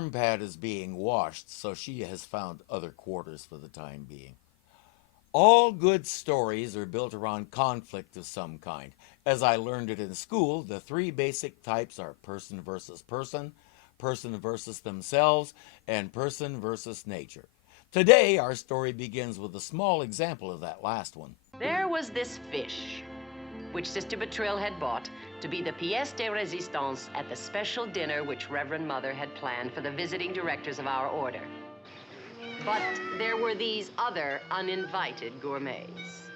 storm pad is being washed, so she has found other quarters for the time being. All good stories are built around conflict of some kind. As I learned it in school, the three basic types are person versus person, person versus themselves, and person versus nature. Today, our story begins with a small example of that last one. There was this fish, which Sister Bertrille had bought to be the pièce de résistance at the special dinner which Reverend Mother had planned for the visiting directors of our order. But there were these other uninvited gourmets.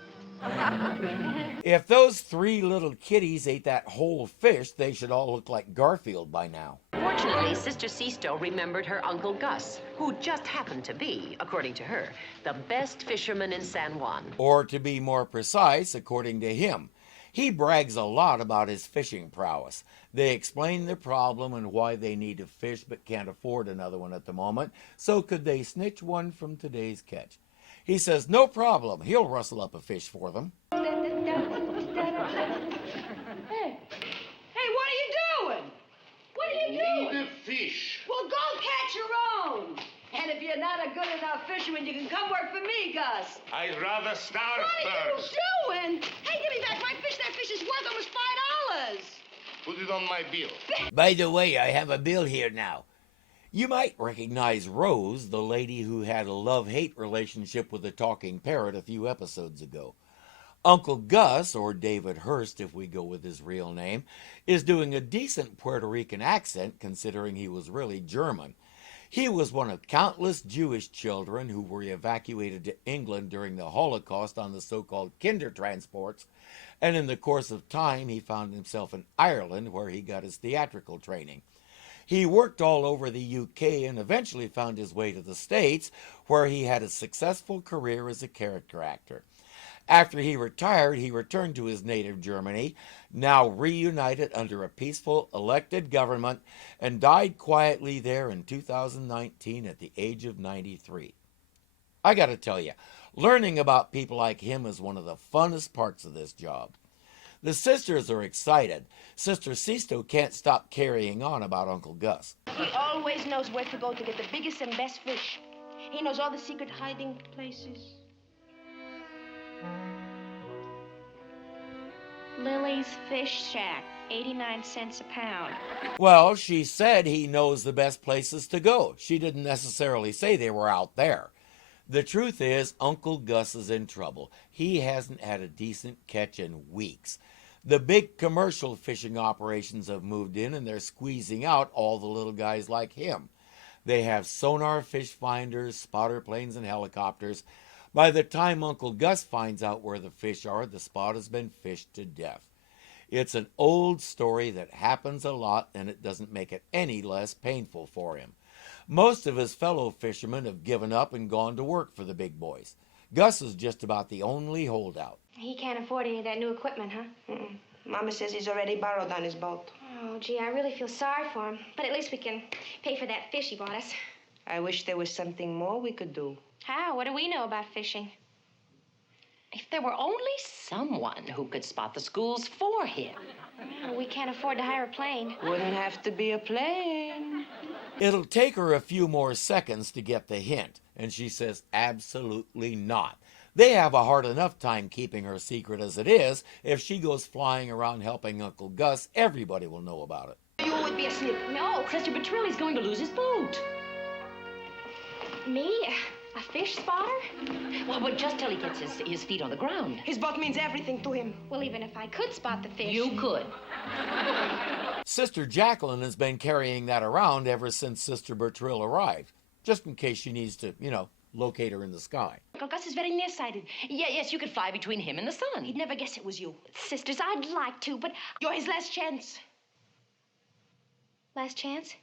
If those three little kitties ate that whole fish, they should all look like Garfield by now. Fortunately, Sister Sisto remembered her Uncle Gus, who just happened to be, according to her, the best fisherman in San Juan. Or to be more precise, according to him. He brags a lot about his fishing prowess. They explain the problem and why they need a fish but can't afford another one at the moment, so could they snitch one from today's catch? He says no problem, he'll rustle up a fish for them. Hey, what are you doing? What are you doing? Need a fish. Well, go catch your own. And if you're not a good enough fisherman, you can come work for me, Gus. I'd rather starve What first. are you doing? Hey, give me back my fish. That fish is worth almost $5. Put it on my bill. By the way, I have a bill here now. You might recognize Rose, the lady who had a love-hate relationship with the talking parrot a few episodes ago. Uncle Gus, or David Hurst if we go with his real name, is doing a decent Puerto Rican accent considering he was really German. He was one of countless Jewish children who were evacuated to England during the Holocaust on the so-called Kinder transports, and in the course of time he found himself in Ireland where he got his theatrical training. He worked all over the UK and eventually found his way to the States, where he had a successful career as a character actor. After he retired, he returned to his native Germany, now reunited under a peaceful elected government, and died quietly there in 2019 at the age of 93. I gotta tell you, learning about people like him is one of the funnest parts of this job. The sisters are excited. Sister Sisto can't stop carrying on about Uncle Gus. He always knows where to go to get the biggest and best fish. He knows all the secret hiding places. Lily's Fish Shack, 89 cents a pound. Well, she said he knows the best places to go. She didn't necessarily say they were out there. The truth is, Uncle Gus is in trouble. He hasn't had a decent catch in weeks. The big commercial fishing operations have moved in and they're squeezing out all the little guys like him. They have sonar fish finders, spotter planes, and helicopters. By the time Uncle Gus finds out where the fish are, the spot has been fished to death. It's an old story that happens a lot, and it doesn't make it any less painful for him. Most of his fellow fishermen have given up and gone to work for the big boys. Gus is just about the only holdout. He can't afford any of that new equipment, huh? Mm-mm. Mama says he's already borrowed on his boat. Oh, gee, I really feel sorry for him. But at least we can pay for that fish he bought us. I wish there was something more we could do. How? What do we know about fishing? If there were only someone who could spot the schools for him. Well, we can't afford to hire a plane. Wouldn't have to be a plane. It'll take her a few more seconds to get the hint, and she says absolutely not. They have a hard enough time keeping her secret as it is. If she goes flying around helping Uncle Gus, everybody will know about it. You would be a snip. No, Sister Bertrille's going to lose his boat. me? A fish spotter? Well, but just till he gets his feet on the ground. His boat means everything to him. Well, even if I could spot the fish. You could. Sister Jacqueline has been carrying that around ever since Sister Bertrille arrived, just in case she needs to, locate her in the sky. Uncle Gus is very nearsighted. Yes, you could fly between him and the sun. He'd never guess it was you. Sisters, I'd like to, but you're his last chance. Last chance?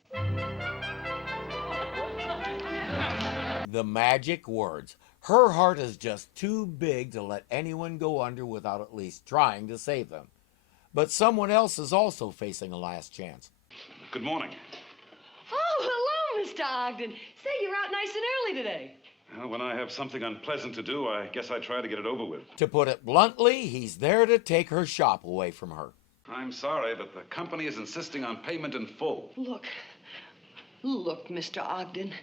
The magic words. Her heart is just too big to let anyone go under without at least trying to save them. But someone else is also facing a last chance. Good morning. Oh, hello, Mr. Ogden. Say, you're out nice and early today. Well, when I have something unpleasant to do, I guess I try to get it over with. To put it bluntly, he's there to take her shop away from her. I'm sorry, but the company is insisting on payment in full. Look, Look, Mr. Ogden,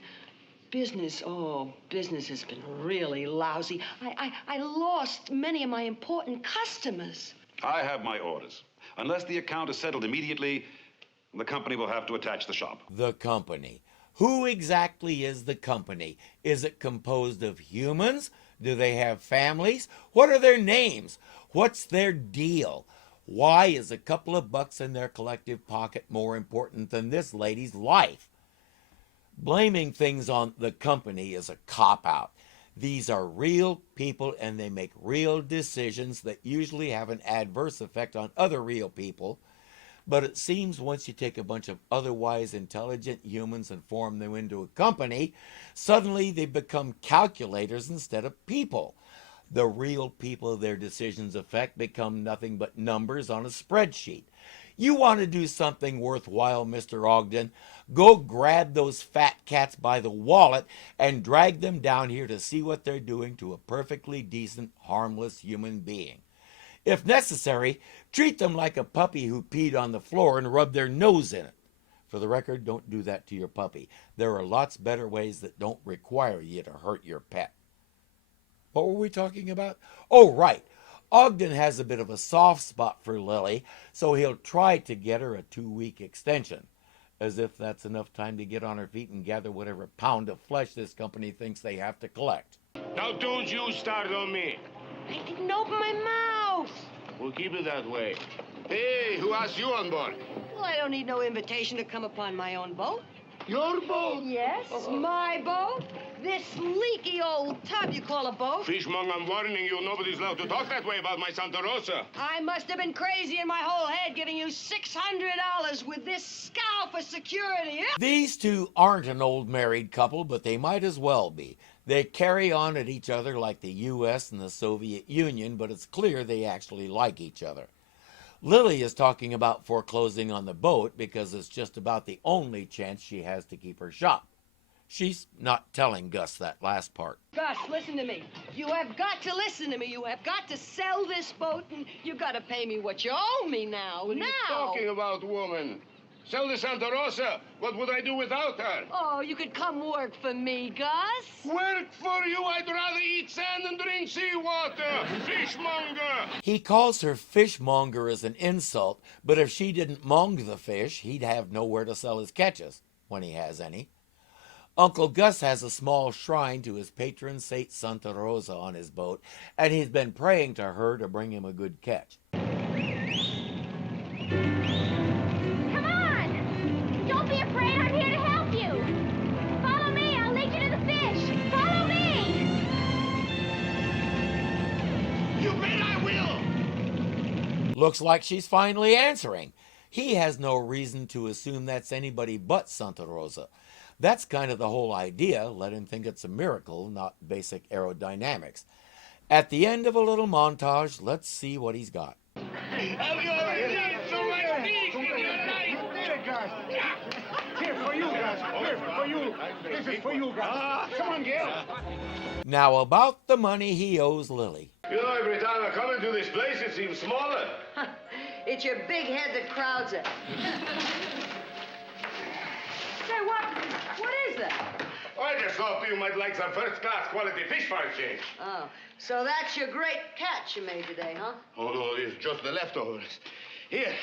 business has been really lousy. I lost many of my important customers. I have my orders. Unless the account is settled immediately, the company will have to attach the shop. The company. Who exactly is the company? Is it composed of humans? Do they have families? What are their names? What's their deal? Why is a couple of bucks in their collective pocket more important than this lady's life? Blaming things on the company is a cop-out. These are real people and they make real decisions that usually have an adverse effect on other real people. But it seems once you take a bunch of otherwise intelligent humans and form them into a company, suddenly they become calculators instead of people. The real people their decisions affect become nothing but numbers on a spreadsheet. You want to do something worthwhile, Mr. Ogden? Go grab those fat cats by the wallet and drag them down here to see what they're doing to a perfectly decent, harmless human being. If necessary, treat them like a puppy who peed on the floor and rubbed their nose in it. For the record, don't do that to your puppy. There are lots better ways that don't require you to hurt your pet. What were we talking about? Oh, right. Ogden has a bit of a soft spot for Lily, so he'll try to get her a 2-week extension. As if that's enough time to get on her feet and gather whatever pound of flesh this company thinks they have to collect. Now don't you start on me. I didn't open my mouth. We'll keep it that way. Hey, who asked you on board? Well, I don't need no invitation to come upon my own boat. Your boat? Yes, my boat. This leaky old tub you call a boat. Fishmonger, I'm warning you, nobody's allowed to talk that way about my Santa Rosa. I must have been crazy in my whole head giving you $600 with this scow for security. These two aren't an old married couple, but they might as well be. They carry on at each other like the U.S. and the Soviet Union, but it's clear they actually like each other. Lily is talking about foreclosing on the boat because it's just about the only chance she has to keep her shop. She's not telling Gus that last part. Gus, listen to me. You have got to listen to me. You have got to sell this boat, and you got to pay me what you owe me now. What are you talking about, woman? Sell the Santa Rosa. What would I do without her? Oh, you could come work for me, Gus. Work for you? I'd rather eat sand and drink seawater. Fishmonger. He calls her fishmonger as an insult, but if she didn't mong the fish, he'd have nowhere to sell his catches, when he has any. Uncle Gus has a small shrine to his patron Saint Santa Rosa on his boat, and he's been praying to her to bring him a good catch. Come on! Don't be afraid, I'm here to help you! Follow me, I'll lead you to the fish! Follow me! You bet I will. Looks like she's finally answering. He has no reason to assume that's anybody but Santa Rosa. That's kind of the whole idea. Let him think it's a miracle, not basic aerodynamics. At the end of a little montage, let's see what he's got. Have you ever seen so much fish in your life? Here for you, guys. Here for you. This is for you, guys. Come on, Gil. Now about the money he owes Lily. You know, every time I come into this place, it seems smaller. It's your big head that crowds it. Say, what is that? Oh, I just thought you might like some first-class quality fish for a change. Oh, so that's your great catch you made today, huh? Oh, no, it's just the leftovers. Here,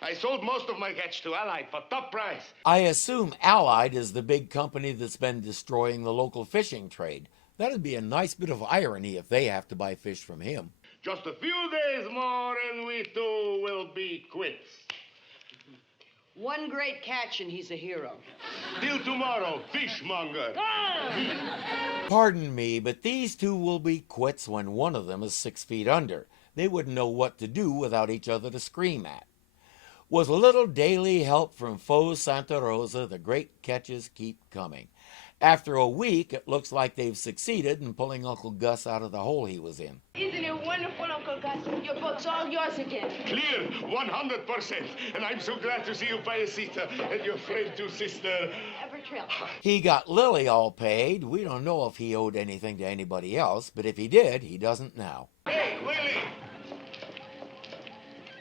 I sold most of my catch to Allied for top price. I assume Allied is the big company that's been destroying the local fishing trade. That'd be a nice bit of irony if they have to buy fish from him. Just a few days more and we two will be quits. One great catch and he's a hero. Till tomorrow, fishmonger. Pardon me, but these two will be quits when one of them is 6 feet under. They wouldn't know what to do without each other to scream at. With a little daily help from faux Santa Rosa, the great catches keep coming. After a week, it looks like they've succeeded in pulling Uncle Gus out of the hole he was in. Isn't it wonderful, Uncle Gus? Your boat's all yours again. Clear, 100%. And I'm so glad to see you, Payasita, and your friend too, sister. Bertrille. He got Lily all paid. We don't know if he owed anything to anybody else, but if he did, he doesn't now. Hey, Lily!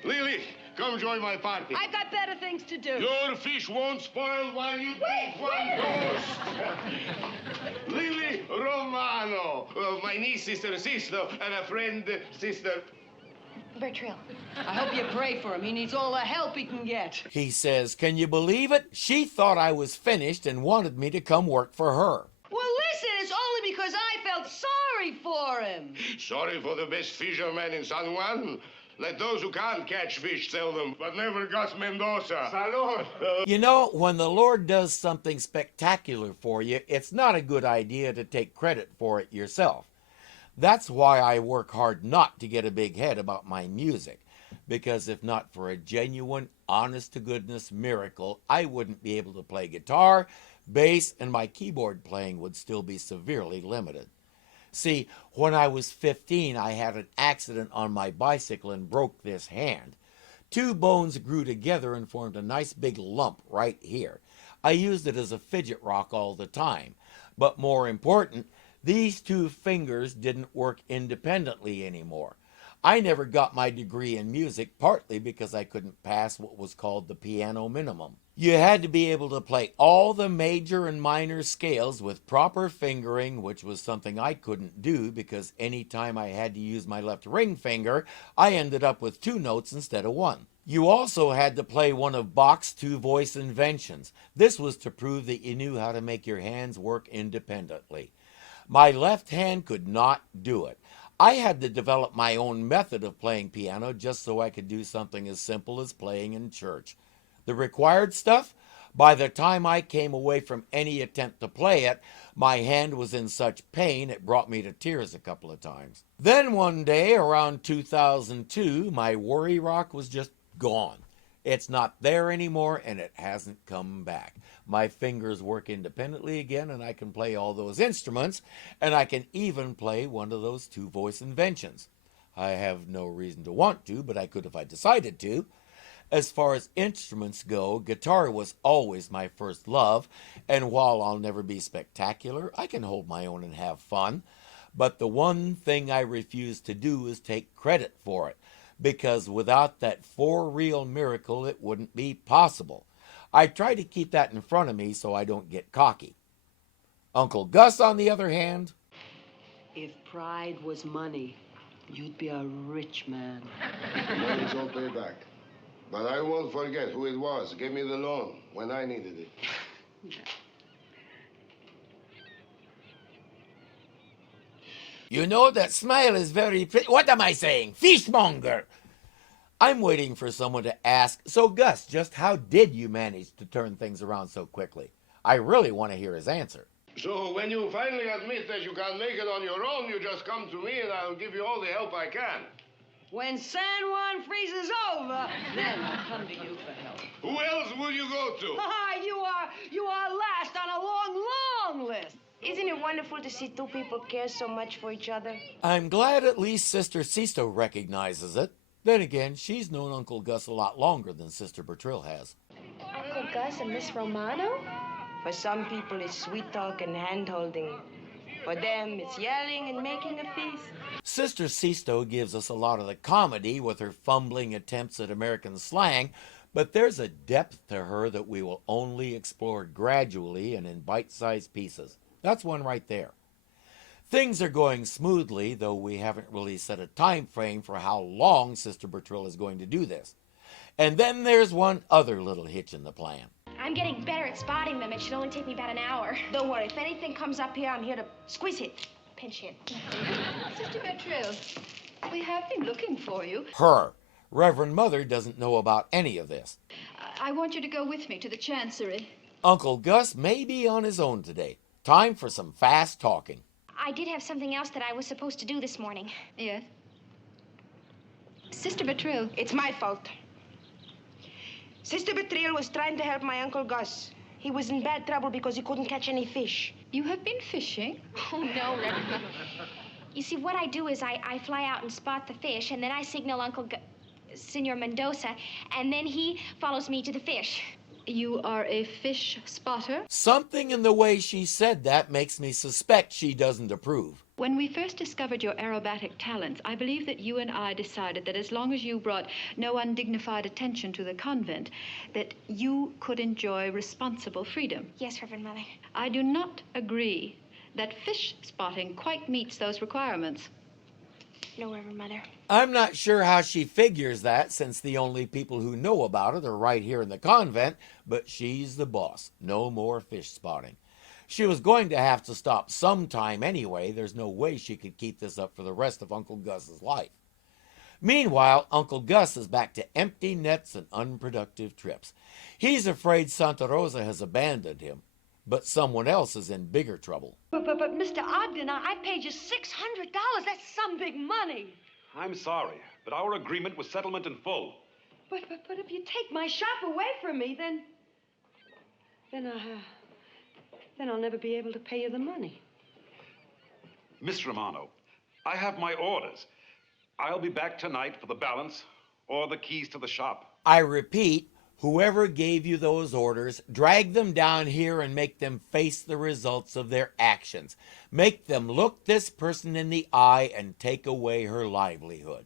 Lily, come join my party. I've got better things to do. Your fish won't spoil while you take one course. Lily Romano, my niece, Sister Sisto, and a friend, Sister... Bertrille. I hope you pray for him. He needs all the help he can get. He says, can you believe it? She thought I was finished and wanted me to come work for her. Well, listen, it's only because I felt sorry for him. Sorry for the best fisherman in San Juan. Let those who can't catch fish sell them, but never Gus Mendoza. Salud. You know, when the Lord does something spectacular for you, it's not a good idea to take credit for it yourself. That's why I work hard not to get a big head about my music, because if not for a genuine, honest-to-goodness miracle, I wouldn't be able to play guitar, bass, and my keyboard playing would still be severely limited. See, when I was 15, I had an accident on my bicycle and broke this hand. 2 bones grew together and formed a nice big lump right here. I used it as a fidget rock all the time, but more important, these 2 fingers didn't work independently anymore. I never got my degree in music, partly because I couldn't pass what was called the piano minimum. You had to be able to play all the major and minor scales with proper fingering, which was something I couldn't do because any time I had to use my left ring finger, I ended up with 2 notes instead of 1. You also had to play one of Bach's 2-voice inventions. This was to prove that you knew how to make your hands work independently. My left hand could not do it. I had to develop my own method of playing piano just so I could do something as simple as playing in church. The required stuff? By the time I came away from any attempt to play it, my hand was in such pain it brought me to tears a couple of times. Then one day, around 2002, my worry rock was just gone. It's not there anymore, and it hasn't come back. My fingers work independently again, and I can play all those instruments, and I can even play one of those 2-voice inventions. I have no reason to want to, but I could if I decided to. As far as instruments go, guitar was always my first love, and while I'll never be spectacular, I can hold my own and have fun. But the one thing I refuse to do is take credit for it, because without that for-real miracle, it wouldn't be possible. I try to keep that in front of me so I don't get cocky. Uncle Gus, on the other hand... If pride was money, you'd be a rich man. Money's all paid back. But I won't forget who it was. Gave me the loan when I needed it. You know, that smile is very pretty. What am I saying? Fishmonger! I'm waiting for someone to ask, so Gus, just how did you manage to turn things around so quickly? I really want to hear his answer. So when you finally admit that you can't make it on your own, you just come to me and I'll give you all the help I can. When San Juan freezes over, then I'll come to you for help. Who else will you go to? You are last on a long, long list. Isn't it wonderful to see 2 people care so much for each other? I'm glad at least Sister Sisto recognizes it. Then again, she's known Uncle Gus a lot longer than Sister Bertrille has. Uncle Gus and Miss Romano? For some people, it's sweet talk and hand-holding. For them, it's yelling and making a feast. Sister Sisto gives us a lot of the comedy with her fumbling attempts at American slang, but there's a depth to her that we will only explore gradually and in bite-sized pieces. That's one right there. Things are going smoothly, though we haven't really set a time frame for how long Sister Bertrille is going to do this. And then there's one other little hitch in the plan. I'm getting better at spotting them. It should only take me about an hour. Don't worry. If anything comes up here, I'm here to squeeze it. Pinch hit. Sister Bertrille, we have been looking for you. Her. Reverend Mother doesn't know about any of this. I want you to go with me to the chancery. Uncle Gus may be on his own today. Time for some fast talking. I did have something else that I was supposed to do this morning. Yes? Sister Bertrille. It's my fault. Sister Bertrille was trying to help my Uncle Gus. He was in bad trouble because he couldn't catch any fish. You have been fishing? Oh, no, Reverend Mother. You see, what I do is I fly out and spot the fish, and then I signal Senor Mendoza, and then he follows me to the fish. You are a fish spotter? Something in the way she said that makes me suspect she doesn't approve. When we first discovered your aerobatic talents, I believe that you and I decided that as long as you brought no undignified attention to the convent, that you could enjoy responsible freedom. Yes, Reverend Mother. I do not agree that fish spotting quite meets those requirements. No, Reverend Mother. I'm not sure how she figures that, since the only people who know about it are right here in the convent, but she's the boss. No more fish spotting. She was going to have to stop sometime anyway. There's no way she could keep this up for the rest of Uncle Gus's life. Meanwhile, Uncle Gus is back to empty nets and unproductive trips. He's afraid Santa Rosa has abandoned him, but someone else is in bigger trouble. But Mr. Ogden, I paid you $600. That's some big money. I'm sorry, but our agreement was settlement in full. But if you take my shop away from me, then I'll never be able to pay you the money. Miss Romano, I have my orders. I'll be back tonight for the balance or the keys to the shop. I repeat, whoever gave you those orders, drag them down here and make them face the results of their actions. Make them look this person in the eye and take away her livelihood.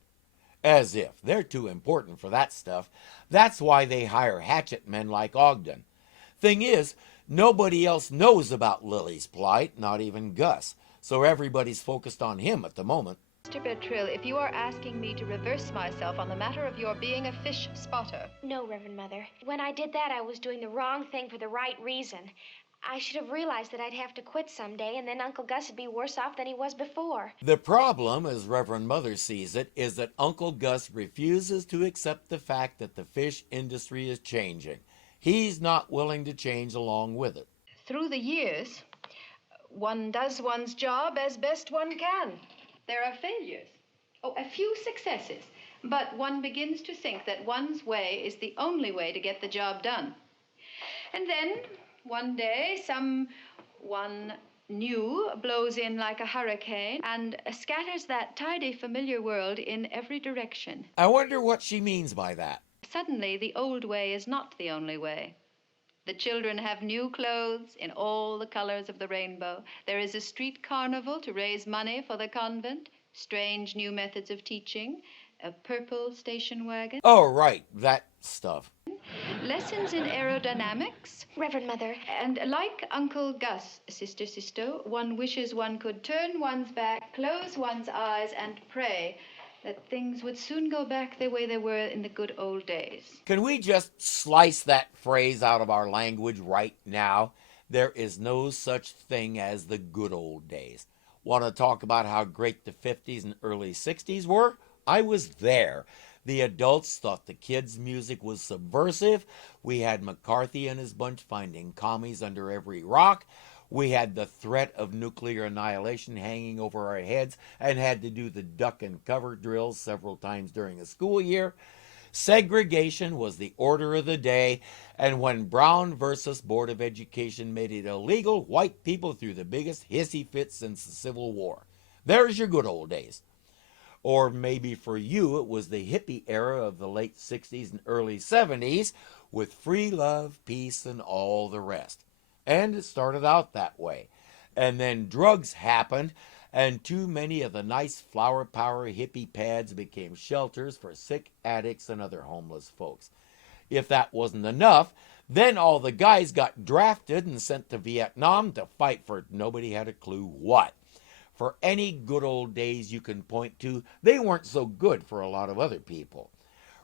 As if they're too important for that stuff. That's why they hire hatchet men like Ogden. Thing is, nobody else knows about Lily's plight, not even Gus. So everybody's focused on him at the moment. Mr. Bertrille, if you are asking me to reverse myself on the matter of your being a fish spotter. No, Reverend Mother. When I did that, I was doing the wrong thing for the right reason. I should have realized that I'd have to quit someday, and then Uncle Gus would be worse off than he was before. The problem, as Reverend Mother sees it, is that Uncle Gus refuses to accept the fact that the fish industry is changing. He's not willing to change along with it. Through the years, one does one's job as best one can. There are failures. Oh, a few successes. But one begins to think that one's way is the only way to get the job done. And then, one day, someone new blows in like a hurricane and scatters that tidy, familiar world in every direction. I wonder what she means by that. Suddenly, the old way is not the only way. The children have new clothes in all the colors of the rainbow. There is a street carnival to raise money for the convent, strange new methods of teaching, a purple station wagon. Oh, right, that stuff. Lessons in aerodynamics. Reverend Mother. And like Uncle Gus, Sister Sisto, one wishes one could turn one's back, close one's eyes, and pray that things would soon go back the way they were in the good old days. Can we just slice that phrase out of our language right now? There is no such thing as the good old days. Want to talk about how great the 50s and early 60s were? I was there. The adults thought the kids' music was subversive. We had McCarthy and his bunch finding commies under every rock. We had the threat of nuclear annihilation hanging over our heads and had to do the duck and cover drills several times during a school year. Segregation was the order of the day, and when Brown versus Board of Education made it illegal, white people threw the biggest hissy fit since the Civil War. There's your good old days. Or maybe for you it was the hippie era of the late 60s and early 70s with free love, peace, and all the rest. And it started out that way. And then drugs happened, and too many of the nice flower power hippie pads became shelters for sick addicts and other homeless folks. If that wasn't enough, then all the guys got drafted and sent to Vietnam to fight for nobody had a clue what. For any good old days you can point to, they weren't so good for a lot of other people.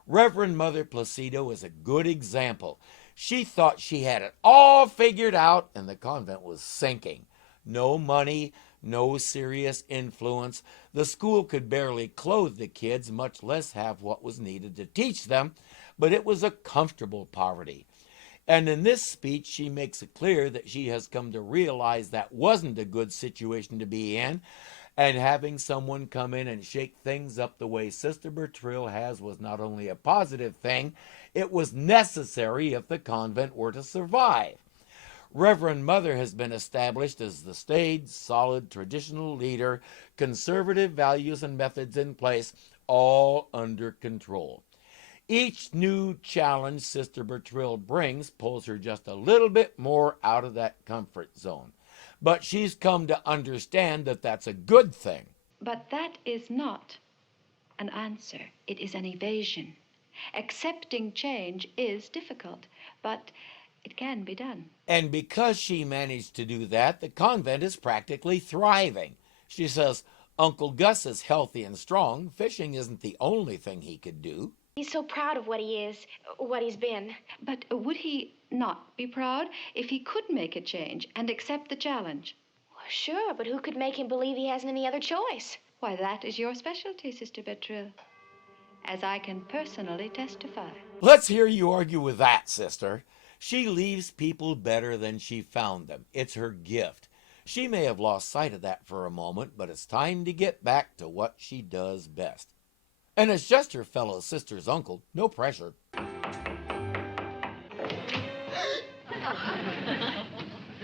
Reverend Mother Placido is a good example. She thought she had it all figured out, and the convent was sinking. No money, no serious influence. The school could barely clothe the kids, much less have what was needed to teach them, but it was a comfortable poverty. And in this speech, she makes it clear that she has come to realize that wasn't a good situation to be in, and having someone come in and shake things up the way Sister Bertrille has was not only a positive thing, it was necessary if the convent were to survive. Reverend Mother has been established as the staid, solid, traditional leader, conservative values and methods in place, all under control. Each new challenge Sister Bertrille brings pulls her just a little bit more out of that comfort zone. but she's come to understand that that's a good thing. But that is not an answer. It is an evasion. Accepting change is difficult, but it can be done. And because she managed to do that, the convent is practically thriving. She says, Uncle Gus is healthy and strong. Fishing isn't the only thing he could do. He's so proud of what he is, what he's been. But would he not be proud if he could make a change and accept the challenge? Well, sure, but who could make him believe he hasn't any other choice? Why, that is your specialty, Sister Bertrille, as I can personally testify. Let's hear you argue with that, sister. She leaves people better than she found them. It's her gift. She may have lost sight of that for a moment, but it's time to get back to what she does best. And it's just her fellow sister's uncle. No pressure.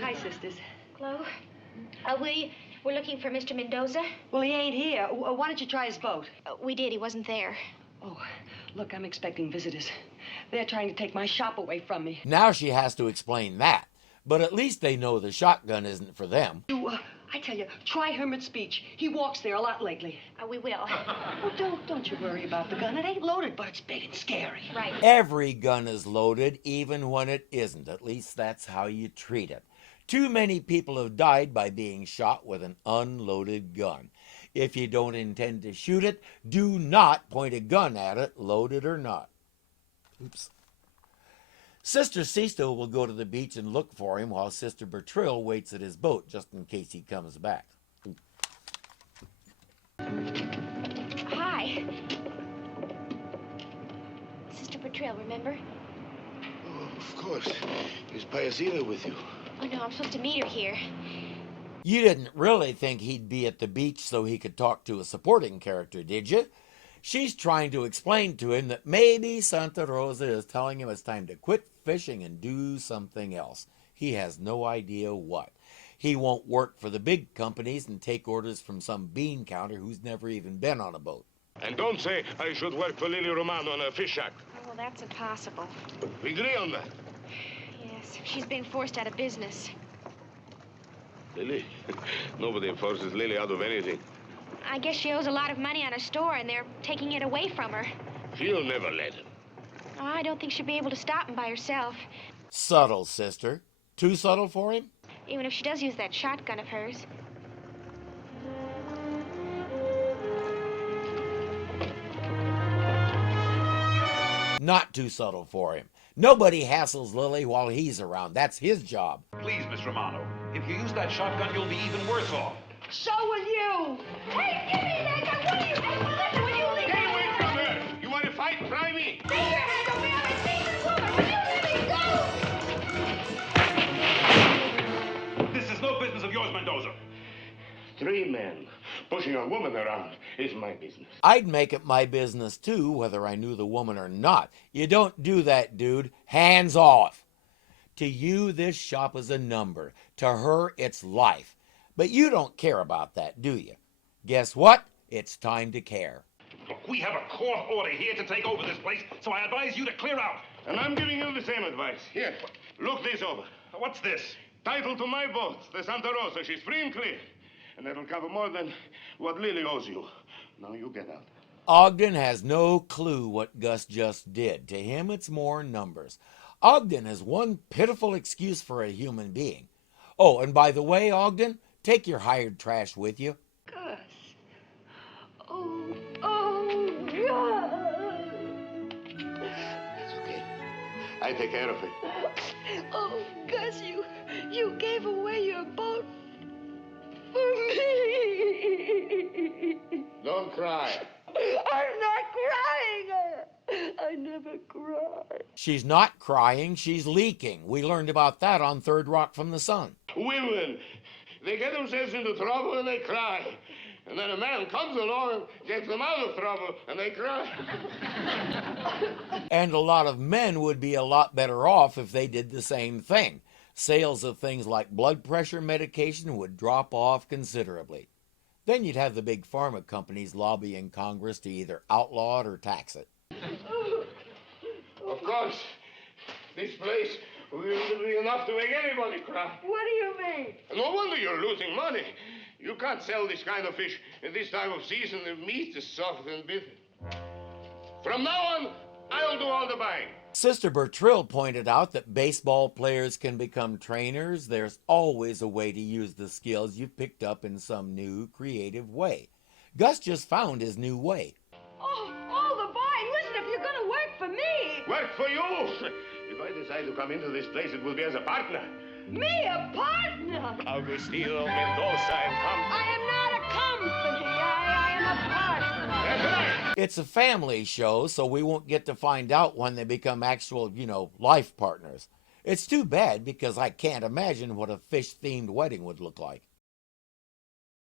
Hi, sisters. Chloe? We're looking for Mr. Mendoza. Well, he ain't here. Why don't you try his boat? We did. He wasn't there. Oh, look, I'm expecting visitors. They're trying to take my shop away from me. Now she has to explain that. But at least they know the shotgun isn't for them. I tell you, try Hermit's Beach. He walks there a lot lately. We will. Oh, don't you worry about the gun. It ain't loaded, but it's big and scary. Right. Every gun is loaded, even when it isn't. At least that's how you treat it. Too many people have died by being shot with an unloaded gun. If you don't intend to shoot it, do not point a gun at it, loaded or not. Oops. Sister Sisto will go to the beach and look for him while Sister Bertrille waits at his boat just in case he comes back. Hi. Sister Bertrille, remember? Oh, of course. Is Payasina with you? Oh, no, I'm supposed to meet her here. You didn't really think he'd be at the beach so he could talk to a supporting character, did you? She's trying to explain to him that maybe Santa Rosa is telling him it's time to quit fishing and do something else. He has no idea what. He won't work for the big companies and take orders from some bean counter who's never even been on a boat. And don't say I should work for Lily Romano on a fish shack. Oh, well, that's impossible. We agree on that. Yes, she's being forced out of business. Lily? Nobody forces Lily out of anything. I guess she owes a lot of money on her store, and they're taking it away from her. She'll never let him. Oh, I don't think she'll be able to stop him by herself. Subtle, sister. Too subtle for him? Even if she does use that shotgun of hers. Not too subtle for him. Nobody hassles Lily while he's around. That's his job. Please, Miss Romano, if you use that shotgun, you'll be even worse off. So will you. Hey, give me that gun! What are you... Hey, well, listen, will you leave Get me away alone? from her! You want to fight? Try me! Take your hands off me! I'm a decent woman! Will you let me go? This is no business of yours, Mendoza. 3 men pushing a woman around is my business. I'd make it my business too, whether I knew the woman or not. You don't do that, dude. Hands off. To you, this shop is a number. To her, it's life. But you don't care about that, do you? Guess what? It's time to care. Look, we have a court order here to take over this place, so I advise you to clear out. And I'm giving you the same advice. Here, look this over. What's this? Title to my boat, the Santa Rosa. She's free and clear. And that'll cover more than what Lily owes you. Now you get out. Ogden has no clue what Gus just did. To him, it's more numbers. Ogden has one pitiful excuse for a human being. Oh, and by the way, Ogden, take your hired trash with you. Gus. Oh, Gus. That's okay. I take care of it. Oh, Gus, you gave away your boat for me. Don't cry. I'm not crying. I never cried. She's not crying, she's leaking. We learned about that on Third Rock from the Sun. Women, they get themselves into trouble and they cry. And then a man comes along and gets them out of trouble and they cry. And a lot of men would be a lot better off if they did the same thing. Sales of things like blood pressure medication would drop off considerably. Then you'd have the big pharma companies lobbying Congress to either outlaw it or tax it. Of course, this place Will be enough to make anybody cry. What do you mean? No wonder you're losing money. You can't sell this kind of fish at this time of season. The meat is soft and bitter. From now on, I'll do all the buying. Sister Bertrille pointed out that baseball players can become trainers. There's always a way to use the skills you've picked up in some new, creative way. Gus just found his new way. Oh, all the buying. Listen, if you're going to work for me. Work for you? If I decide to come into this place, it will be as a partner. Me, a partner? Agustino Mendoza and Company. I am not a company. I am a partner. That's right. It's a family show, so we won't get to find out when they become actual, life partners. It's too bad because I can't imagine what a fish-themed wedding would look like.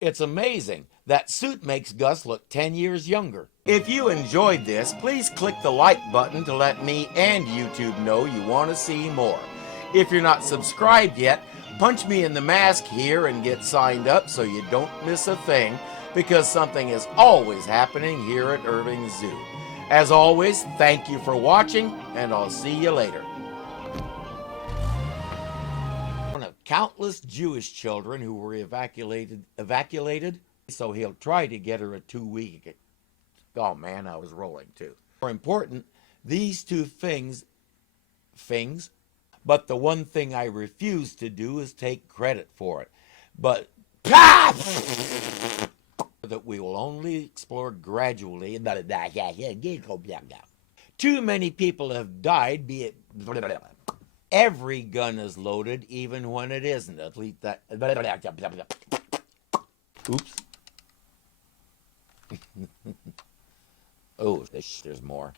It's amazing. That suit makes Gus look 10 years younger. If you enjoyed this, please click the like button to let me and YouTube know you want to see more. If you're not subscribed yet, punch me in the mask here and get signed up so you don't miss a thing, because something is always happening here at Irving Zoo. As always, thank you for watching, and I'll see you later. One of countless Jewish children who were evacuated, so he'll try to get her a 2-week. Oh man, I was rolling too. More important, these two things, but the one thing I refuse to do is take credit for it. But that we will only explore gradually. Too many people have died, be it every gun is loaded, even when it isn't. At least that. Oops. Oh, there's more.